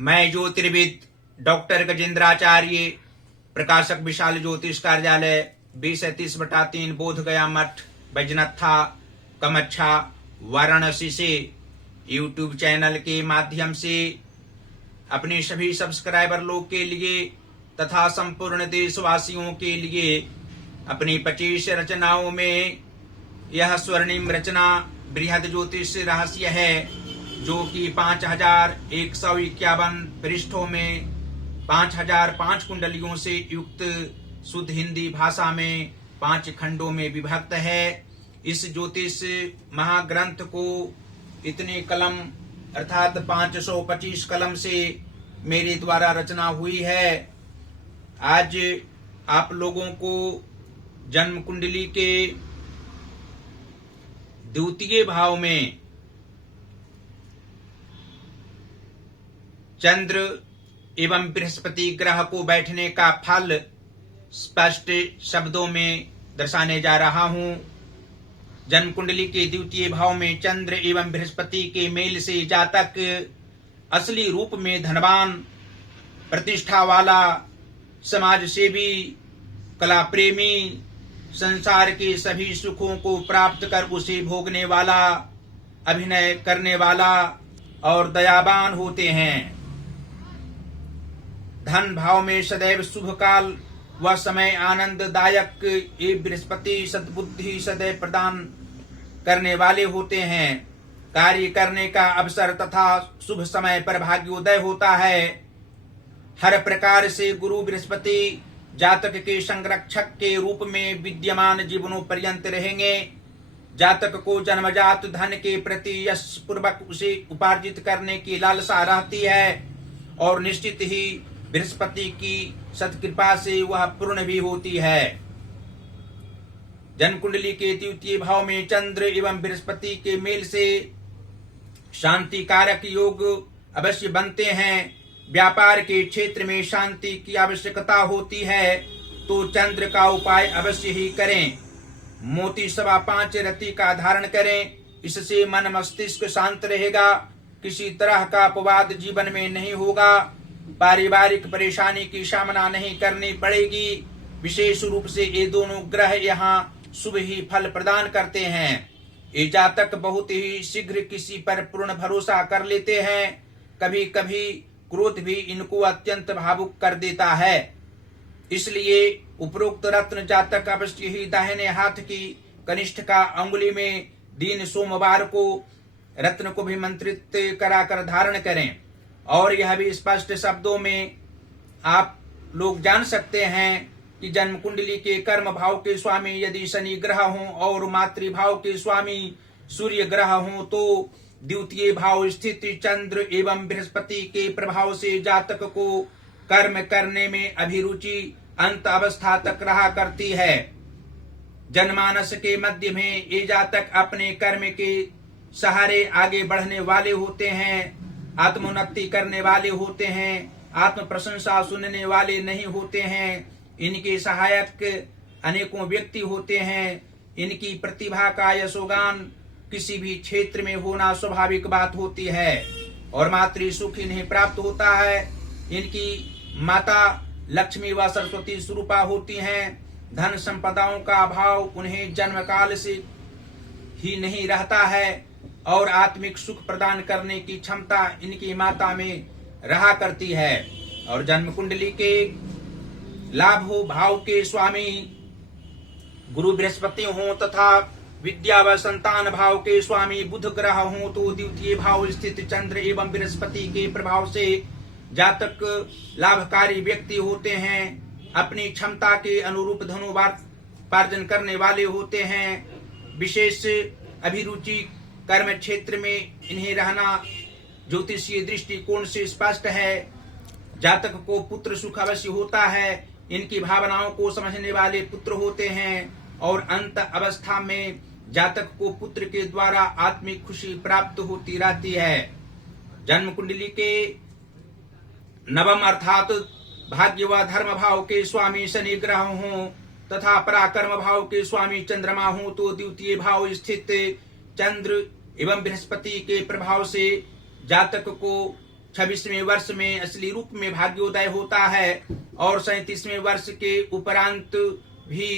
मैं ज्योतिर्विद डॉक्टर गजेंद्राचार्य, प्रकाशक विशाल ज्योतिष कार्यालय 20-30/3 बोध गया मठ, बैजनाथा कमच्छा, वाराणसी से यूट्यूब चैनल के माध्यम से अपने सभी सब्सक्राइबर लोग के लिए तथा संपूर्ण देशवासियों के लिए अपनी 25 रचनाओं में यह स्वर्णिम रचना बृहद ज्योतिष रहस्य है, जो कि 5151 पृष्ठों में 5005 कुंडलियों से युक्त शुद्ध हिंदी भाषा में 5 खंडों में विभक्त है। इस ज्योतिष महाग्रंथ को इतने कलम अर्थात 525 कलम से मेरे द्वारा रचना हुई है। आज आप लोगों को जन्म कुंडली के द्वितीय भाव में चंद्र एवं बृहस्पति ग्रह को बैठने का फल स्पष्ट शब्दों में दर्शाने जा रहा हूं। जन्म कुंडली के द्वितीय भाव में चंद्र एवं बृहस्पति के मेल से जातक असली रूप में धनवान, प्रतिष्ठा वाला, समाज सेवी, कला प्रेमी, संसार के सभी सुखों को प्राप्त कर उसे भोगने वाला, अभिनय करने वाला और दयावान होते हैं। धन भाव में सदैव शुभ काल व समय आनंददायक ये बृहस्पति सद्बुद्धि सदैव प्रदान करने वाले होते हैं। कार्य करने का अवसर तथा शुभ समय पर भाग्योदय होता है। हर प्रकार से गुरु बृहस्पति जातक के संरक्षक के रूप में विद्यमान जीवनों पर्यंत रहेंगे। जातक को जन्मजात धन के प्रति यश पूर्वक उसे उपार्जित करने की लालसा रहती है और निश्चित ही बृहस्पति की सत्कृपा से वह पूर्ण भी होती है। जन्म कुंडली के द्वितीय भाव में चंद्र एवं बृहस्पति के मेल से शांति कारक योग अवश्य बनते हैं। व्यापार के क्षेत्र में शांति की आवश्यकता होती है तो चंद्र का उपाय अवश्य ही करें। मोती 5.25 रति का धारण करें, इससे मन मस्तिष्क शांत रहेगा। किसी तरह का अपवाद जीवन में नहीं होगा। पारिवारिक परेशानी की सामना नहीं करनी पड़ेगी। विशेष रूप से ये दोनों ग्रह यहाँ शुभ ही फल प्रदान करते हैं। ये जातक बहुत ही शीघ्र किसी पर पूर्ण भरोसा कर लेते हैं। कभी कभी क्रोध भी इनको अत्यंत भावुक कर देता है। इसलिए उपरोक्त रत्न जातक अवश्य ही दाहिने हाथ की कनिष्ठिका अंगुली में दिन सोमवार को रत्न को भी मंत्रित कराकर धारण करें। और यह भी स्पष्ट शब्दों में आप लोग जान सकते हैं कि जन्म कुंडली के कर्म भाव के स्वामी यदि शनि ग्रह हों और मातृभाव के स्वामी सूर्य ग्रह हों तो द्वितीय भाव स्थित चंद्र एवं बृहस्पति के प्रभाव से जातक को कर्म करने में अभिरुचि अंत अवस्था तक रहा करती है। जनमानस के मध्य में ये जातक अपने कर्म के सहारे आगे बढ़ने वाले होते हैं, आत्मोन्नति करने वाले होते हैं, आत्म प्रशंसा सुनने वाले नहीं होते हैं। इनके सहायक अनेकों व्यक्ति होते हैं। इनकी प्रतिभा का यशोगान किसी भी क्षेत्र में होना स्वाभाविक बात होती है और मातृ सुख इन्हें प्राप्त होता है। इनकी माता लक्ष्मी व सरस्वती स्वरूपा होती हैं। धन संपदाओं का अभाव उन्हें जन्म काल से ही नहीं रहता है और आत्मिक सुख प्रदान करने की क्षमता इनकी माता में रहा करती है। और जन्म कुंडली के लाभ भाव के स्वामी गुरु बृहस्पति हों तथा विद्या व संतान भाव के स्वामी बुध ग्रह हों तो द्वितीय भाव स्थित चंद्र एवं बृहस्पति के प्रभाव से जातक लाभकारी व्यक्ति होते हैं। अपनी क्षमता के अनुरूप धनोपार्जन करने वाले होते हैं। विशेष अभिरुचि कर्म क्षेत्र में इन्हें रहना ज्योतिषीय दृष्टिकोण से स्पष्ट है। जातक को पुत्र सुख अवश्य होता है। इनकी भावनाओं को समझने वाले पुत्र होते हैं और अंत अवस्था में जातक को पुत्र के द्वारा आत्मिक खुशी प्राप्त होती रहती है। जन्म कुंडली के नवम अर्थात भाग्य व धर्म भाव के स्वामी शनि ग्रह हों तथा पराक्रम भाव के स्वामी चंद्रमा हों तो द्वितीय भाव स्थित चंद्र एवं बृहस्पति के प्रभाव से जातक को 26वें वर्ष में असली रूप में भाग्योदय होता है और 37वें वर्ष के उपरांत भी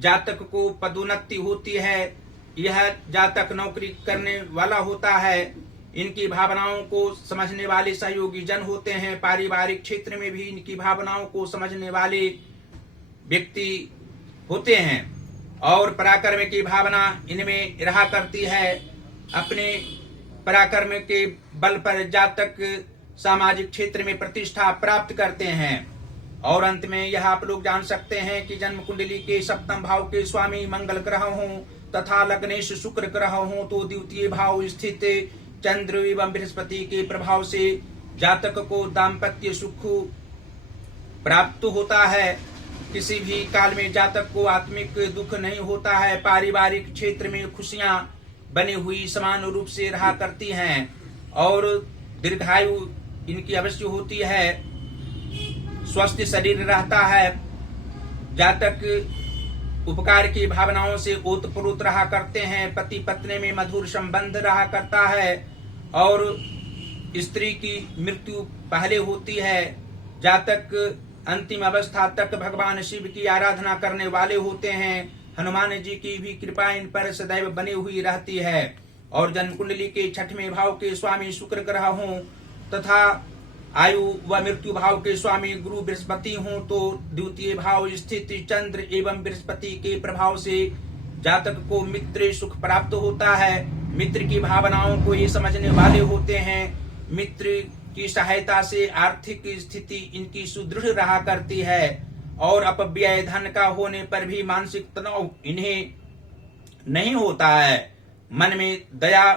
जातक को पदोन्नति होती है। यह जातक नौकरी करने वाला होता है। इनकी भावनाओं को समझने वाले सहयोगी जन होते हैं। पारिवारिक क्षेत्र में भी इनकी भावनाओं को समझने वाले व्यक्ति होते हैं और पराक्रम की भावना इनमें रहा करती है। अपने पराक्रम के बल पर जातक सामाजिक क्षेत्र में प्रतिष्ठा प्राप्त करते हैं। और अंत में यह आप लोग जान सकते हैं कि जन्म कुंडली के सप्तम भाव के स्वामी मंगल ग्रह हों तथा लग्नेश शुक्र ग्रह हों तो द्वितीय भाव स्थित चंद्र एवं बृहस्पति के प्रभाव से जातक को दाम्पत्य सुख प्राप्त होता है। किसी भी काल में जातक को आत्मिक दुख नहीं होता है। पारिवारिक क्षेत्र में खुशियां बनी हुई समान रूप से रहा करती हैं और दीर्घायु इनकी अवश्य होती है। स्वस्थ शरीर रहता है। जातक उपकार की भावनाओं से ओतप्रोत रहा करते हैं। पति पत्नी में मधुर संबंध रहा करता है और स्त्री की मृत्यु पहले होती है। जातक अंतिम अवस्था तक भगवान शिव की आराधना करने वाले होते हैं। हनुमान जी की भी कृपा इन पर सदैव बनी हुई रहती है। और जन्म कुंडली के 6वें भाव के स्वामी शुक्र ग्रह हों तथा आयु व मृत्यु भाव के स्वामी गुरु बृहस्पति हों तो द्वितीय भाव स्थित चंद्र एवं बृहस्पति के प्रभाव से जातक को मित्र सुख प्राप्त होता है। मित्र की भावनाओं को ये समझने वाले होते हैं। मित्र की सहायता से आर्थिक स्थिति इनकी सुदृढ़ रहा करती है और अपव्यय धन का होने पर भी मानसिक तनाव इन्हें नहीं होता है। मन में दया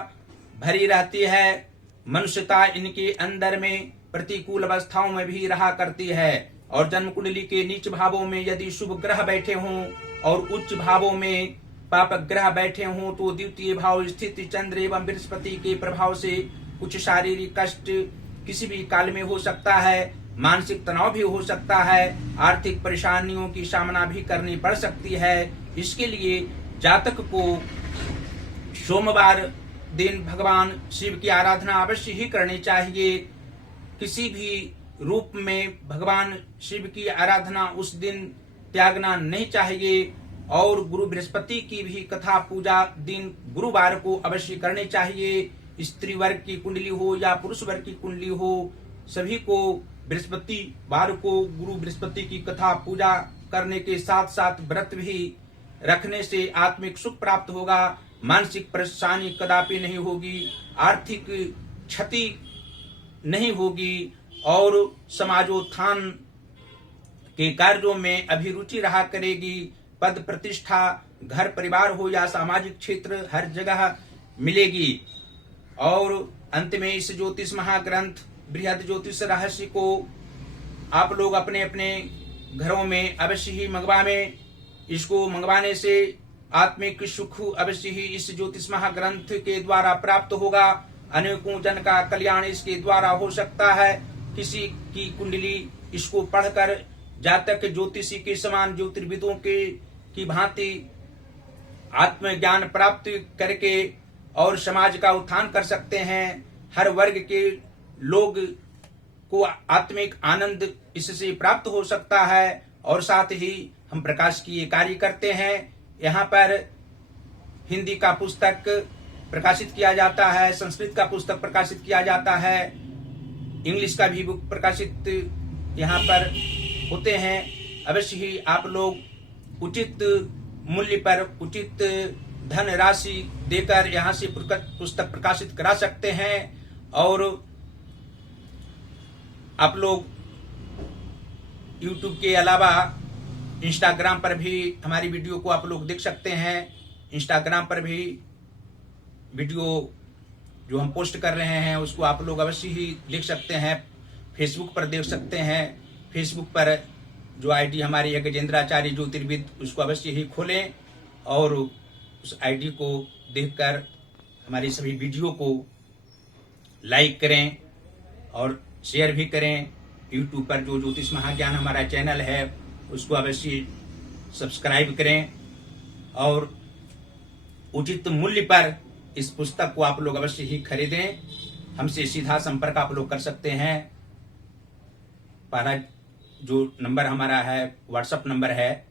भरी रहती है। मनुष्यता इनके अंदर में प्रतिकूल अवस्थाओं में भी रहा करती है। और जन्म कुंडली के नीच भावों में यदि शुभ ग्रह बैठे हों और उच्च भावों में पाप ग्रह बैठे हों तो द्वितीय भाव स्थित चंद्र एवं बृहस्पति के प्रभाव से कुछ शारीरिक कष्ट किसी भी काल में हो सकता है। मानसिक तनाव भी हो सकता है। आर्थिक परेशानियों की सामना भी करनी पड़ सकती है। इसके लिए जातक को सोमवार दिन भगवान शिव की आराधना अवश्य ही करनी चाहिए। किसी भी रूप में भगवान शिव की आराधना उस दिन त्यागना नहीं चाहिए। और गुरु बृहस्पति की भी कथा पूजा दिन गुरुवार को अवश्य करनी चाहिए। स्त्री वर्ग की कुंडली हो या पुरुष वर्ग की कुंडली हो, सभी को बृहस्पतिवार को गुरु बृहस्पति की कथा पूजा करने के साथ साथ व्रत भी रखने से आत्मिक सुख प्राप्त होगा। मानसिक परेशानी कदापि नहीं होगी। आर्थिक क्षति नहीं होगी और समाजोत्थान के कार्यों में अभिरुचि रहा करेगी। पद प्रतिष्ठा घर परिवार हो या सामाजिक क्षेत्र हर जगह मिलेगी। और अंत में इस ज्योतिष महाग्रंथ बृहद ज्योतिष रहस्य को आप लोग अपने अपने घरों में अवश्य ही मंगवाएं। इसको मंगवाने से आत्मिक सुख अवश्य ही इस ज्योतिष महाग्रंथ के द्वारा प्राप्त होगा। अनेकों जन का कल्याण इसके द्वारा हो सकता है। किसी की कुंडली इसको पढ़कर जातक ज्योतिषी के समान ज्योतिर्विदों की भांति आत्मज्ञान प्राप्त करके और समाज का उत्थान कर सकते हैं। हर वर्ग के लोग को आत्मिक आनंद इससे प्राप्त हो सकता है। और साथ ही हम प्रकाश की ये कार्य करते हैं। यहाँ पर हिंदी का पुस्तक प्रकाशित किया जाता है, संस्कृत का पुस्तक प्रकाशित किया जाता है, इंग्लिश का भी बुक प्रकाशित यहाँ पर होते हैं। अवश्य ही आप लोग उचित मूल्य पर उचित धन राशि देकर यहाँ से पुस्तक प्रकाशित करा सकते हैं। और आप लोग YouTube के अलावा इंस्टाग्राम पर भी हमारी वीडियो को आप लोग देख सकते हैं। इंस्टाग्राम पर भी वीडियो जो हम पोस्ट कर रहे हैं उसको आप लोग अवश्य ही देख सकते हैं। फेसबुक पर देख सकते हैं। फेसबुक पर जो आईडी हमारी है गजेंद्राचार्य ज्योतिर्विद, उसको अवश्य ही खोलें और उस आईडी को देखकर हमारी सभी वीडियो को लाइक करें और शेयर भी करें। यूट्यूब पर जो ज्योतिष महाज्ञान हमारा चैनल है उसको अवश्य सब्सक्राइब करें और उचित मूल्य पर इस पुस्तक को आप लोग अवश्य ही खरीदें हमसे सीधा संपर्क आप लोग कर सकते हैं। पहला जो नंबर हमारा है व्हाट्सएप नंबर है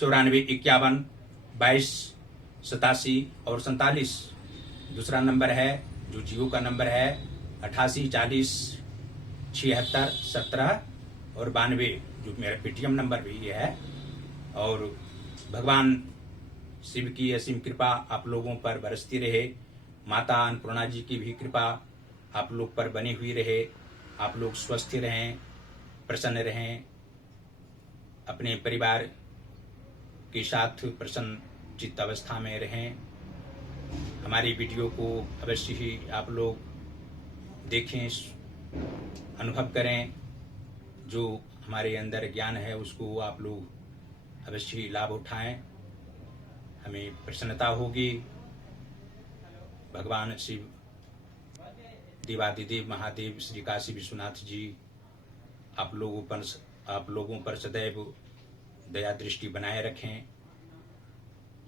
94512287 दूसरा नंबर है जो जियो का नंबर है 88407617 और 92 जो मेरा पेटीएम नंबर भी है। और भगवान शिव की असीम कृपा आप लोगों पर बरसती रहे। माता अन्नपूर्णा जी की भी कृपा आप लोग पर बनी हुई रहे। आप लोग स्वस्थ रहें, प्रसन्न रहें, अपने परिवार के साथ प्रसन्न चित्त अवस्था में रहें। हमारी वीडियो को अवश्य ही आप लोग देखें, अनुभव करें। जो हमारे अंदर ज्ञान है उसको आप लोग अवश्य ही लाभ उठाएं, हमें प्रसन्नता होगी। भगवान शिव देवादिदेव महादेव श्री काशी विश्वनाथ जी आप लोगों पर सदैव दया दृष्टि बनाए रखें।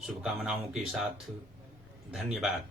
शुभकामनाओं के साथ धन्यवाद।